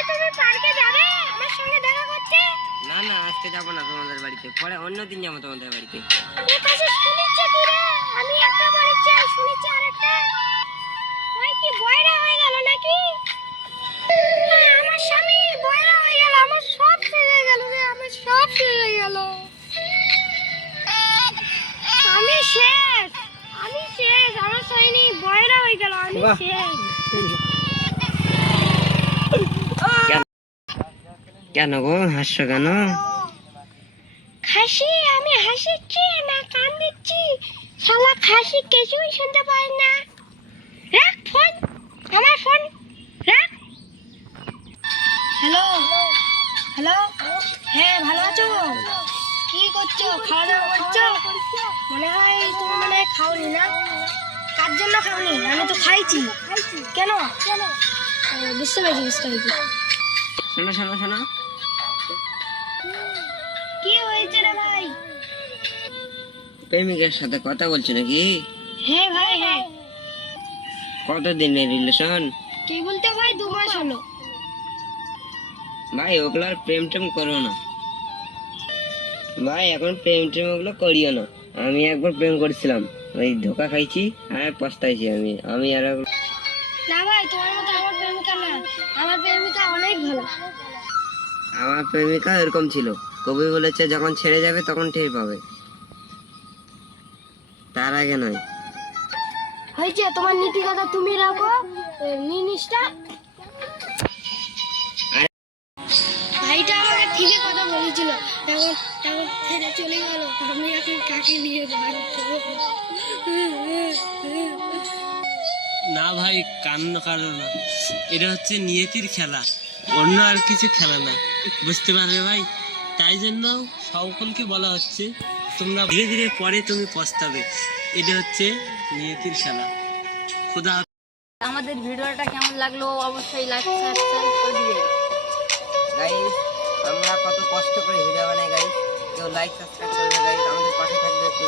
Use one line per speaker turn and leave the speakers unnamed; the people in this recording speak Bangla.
আজকে তুমি পার্কে যাবে? আমার সঙ্গে দেখা করতে?
না না আজকে যাব না তোমাদের বাড়িতে। পরে অন্য দিন যাব তোমাদের বাড়িতে।
পাশে শুনিচ্ছে কি রে আমি একটা বলেছি শুনিচ্ছে আরেকটা। ওই কি বয়রা হয়ে গেল নাকি? হ্যাঁ, আমার স্বামী বয়রা হয়ে গেল আমার সব শেষ হয়ে গেল রে আমার সব শেষ হয়ে গেল। আমি শেষ আমি শেষ আমার স্বামী বয়রা হয়ে গেল আমি শেষ।
কেন গো? হাসছো কেন?
খাসি আমি হাসিচ্ছি না কান দিচ্ছি শালা খাসি কিছুই শুনতে পাই না। রাখ ফোন আমার ফোন রাখ। Hello hello. হ্যাঁ ভালো আছো? কি করছ? খাওয়া দাওয়া করছ? মনে হয় তুমি মনে হয় খাওনি না? কার জন্য খাওনি? আমি তো খাইছি। কেন? কেন? বুঝতে পেরেছি বুঝতে পেরেছি।
শোনো শোনো শোনো।
কি হয়েছে রে ভাই?
প্রেমিকের সাথে কথা বলছো নাকি?
হ্যাঁ ভাই হ্যাঁ।
কতদিনের রিলেশন
কি বলতে ভাই দু মাস হলো।
ভাই ওগুলো আর প্রেম টেম করো না। ভাই এখন প্রেম টেম ওগুলো করিও না। আমি একবার প্রেম করেছিলাম। ওই ধোকা খাইছি আর পস্তাইছি আমি। আমি আর
না ভাই তোমার মতো আমার প্রেমিকা
এরকম ছিল। কবি বলেছে যখন ছেড়ে যাবে তখন টের পাবে। তার আগে নয়।
হয়েছে তোমার নীতি কথা তুমি রাখো। জিনিসটা
আরে-
ভাইটা আমাকে ঠিকই কথা বলেছিল। এখন এখন ছেড়ে চলে গেল। আমি এখন কাকে নিয়ে যাব
না ভাই কান্না কারও না। এটা হচ্ছে নিয়তির খেলা। অন্য আর কিছু খেলা না। বুঝতে পারবে ভাই? তাই জন্য সকলকে বলা হচ্ছে তোমরা ধীরে ধীরে পরে তুমি পস্তাবে। এটা হচ্ছে নিয়তির খেলা। খুদা
আমাদের ভিডিওটা কেমন লাগল অবশ্যই লাইক সাবস্ক্রাইব করে দিবেন।
গাইস আমরা কত কষ্ট করে ভিডিও বানাই গাইস কেউ লাইক সাবস্ক্রাইব করবে গাইস আমাদের পাশে থাকবে একটু